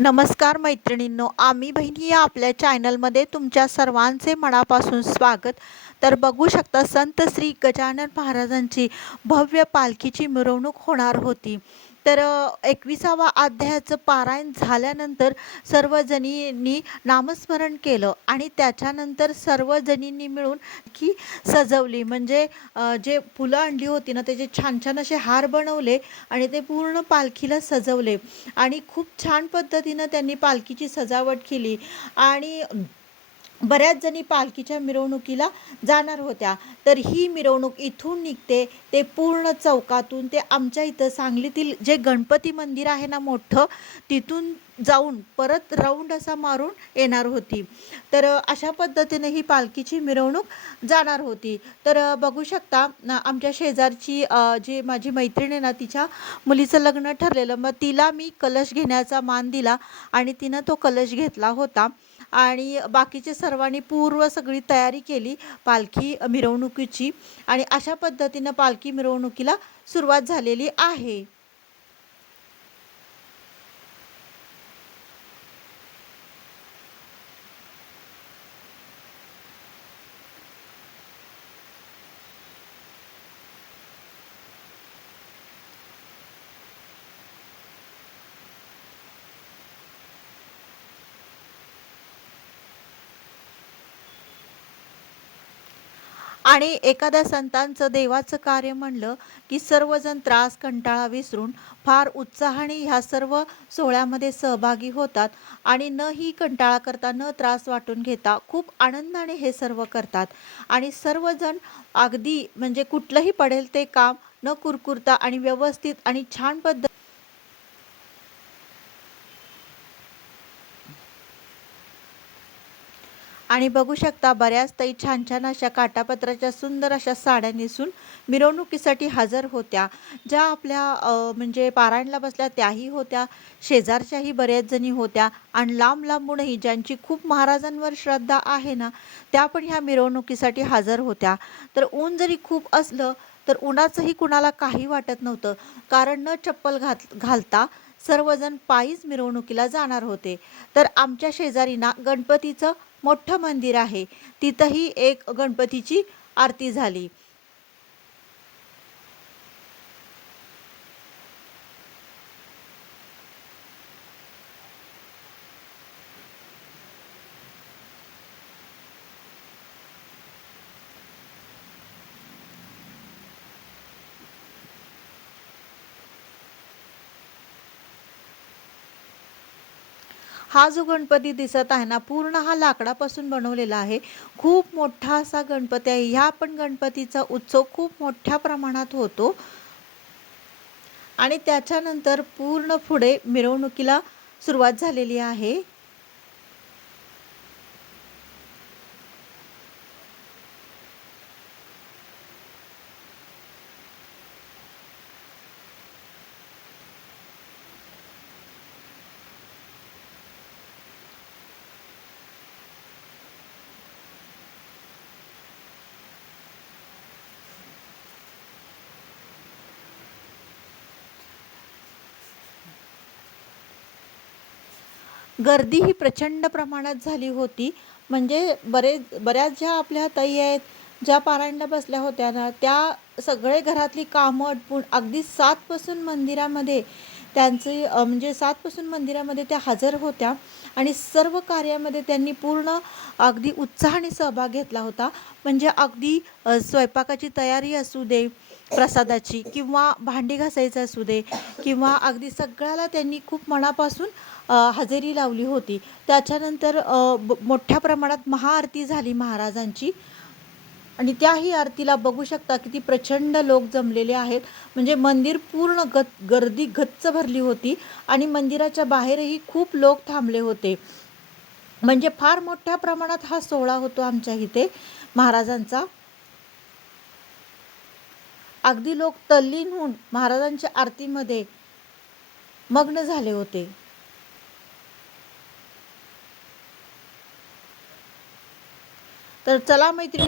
नमस्कार मैत्रिणींनो आम्ही बहिणी या आपल्या चॅनलमध्ये तुमच्या सर्वांचे मनापासून स्वागत. तर बघू शकता संत श्री गजानन महाराजांची भव्य पालखीची मिरवणूक होणार होती. तर एकविसावा अध्यायाचं पारायण झाल्यानंतर सर्वजणींनी नामस्मरण केलं आणि त्याच्यानंतर सर्वजणींनी मिळून की सजवली. म्हणजे जे फुलं आणली होती ना त्याचे छान छान असे हार बनवले आणि ते पूर्ण पालखीला सजवले. आणि खूप छान पद्धतीनं त्यांनी पालखीची सजावट केली. आणि बऱ्याच जणी पालखीच्या मिरवणुकीला जाणार होत्या. तर ही मिरवणूक इथून निघते ते पूर्ण चौकातून ते आमच्या इथं सांगलीतील जे गणपती मंदिर आहे ना मोठं तिथून जाऊन परत राऊंड असा मारून येणार होती. तर अशा पद्धतीने ही पालखीची मिरवणूक जाणार होती. तर बघू शकता आमच्या शेजारची जी माझी मैत्रीण आहे ना तिच्या मुलीचं लग्न ठरलेलं. मग तिला मी कलश घेण्याचा मान दिला आणि तिनं तो कलश घेतला होता. आणि बाकीचे सर्वांनी पूर्व सगळी तयारी केली पालखी मिरवणुकीची. आणि अशा पद्धतीनं पालखी मिरवणुकीला सुरुवात झालेली आहे. आणि एखाद्या संतांचं देवाचं कार्य म्हणलं की सर्वजण त्रास कंटाळा विसरून फार उत्साहाने ह्या सर्व सोहळ्यामध्ये सहभागी होतात आणि न ही कंटाळा करता न त्रास वाटून घेता खूप आनंदाने हे सर्व करतात. आणि सर्वजण अगदी म्हणजे कुठलंही पडेल ते काम न कुरकुरता आणि व्यवस्थित आणि छान पद्धत आणि बघू शकता बऱ्याच ताई छान छान अशा काटापत्राच्या सुंदर अशा साड्या नेसून मिरवणुकीसाठी हजर होत्या. ज्या आपल्या म्हणजे पारायणला बसल्या त्याही होत्या. शेजारच्याही बऱ्याच जणी होत्या. आणि लांब लांबूनही ज्यांची खूप महाराजांवर श्रद्धा आहे ना त्या पण ह्या मिरवणुकीसाठी हजर होत्या. तर ऊन जरी खूप असलं तर उन्हाचंही कुणाला काही वाटत नव्हतं. कारण न चप्पल घात घालता सर्वजण पायीच मिरवणुकीला जाणार होते. तर आमच्या शेजारीना गणपतीचं मोठं मंदिर आहे. तिथंही एक गणपतीची आरती झाली. हा जो गणपती दिसत आहे ना पूर्ण हा लाकडापासून बनवलेला आहे. खूप मोठा असा गणपती आहे. ह्या पण गणपतीचा उत्सव खूप मोठ्या प्रमाणात होतो. आणि त्याच्यानंतर पूर्ण पुढे मिरवणुकीला सुरुवात झालेली आहे. गर्दी ही प्रचंड प्रमाणात झाली होती. म्हणजे बरेच बऱ्याच ज्या आपल्या ताई आहेत ज्या पारायणला बसल्या होत्या ना त्या सगळे घरातली कामं अटपून अगदी सातपासून मंदिरामध्ये त्यांचे म्हणजे सातपासून मंदिरामध्ये त्या हजर होत्या आणि सर्व कार्यामध्ये त्यांनी पूर्ण अगदी उत्साहाने सहभाग घेतला होता. म्हणजे अगदी स्वयंपाकाची तयारी असू दे प्रसादाची किंवा भांडी घासायचं असू दे किंवा अगदी सगळ्याला त्यांनी खूप मनापासून हजेरी लावली होती. त्याच्यानंतर मोठ्या प्रमाणात महाआरती झाली महाराजांची. आणि त्याही आरतीला बघू शकता किती प्रचंड लोक जमलेले आहेत. म्हणजे मंदिर पूर्ण गत गर्दी गच्च भरली होती आणि मंदिराच्या बाहेरही खूप लोक थांबले होते. म्हणजे फार मोठ्या प्रमाणात हा सोहळा होतो आमच्या इथे महाराजांचा. अगदी लोक तल्लीन होऊन महाराजांच्या आरतीमध्ये मग्न झाले होते. तर चला मैत्री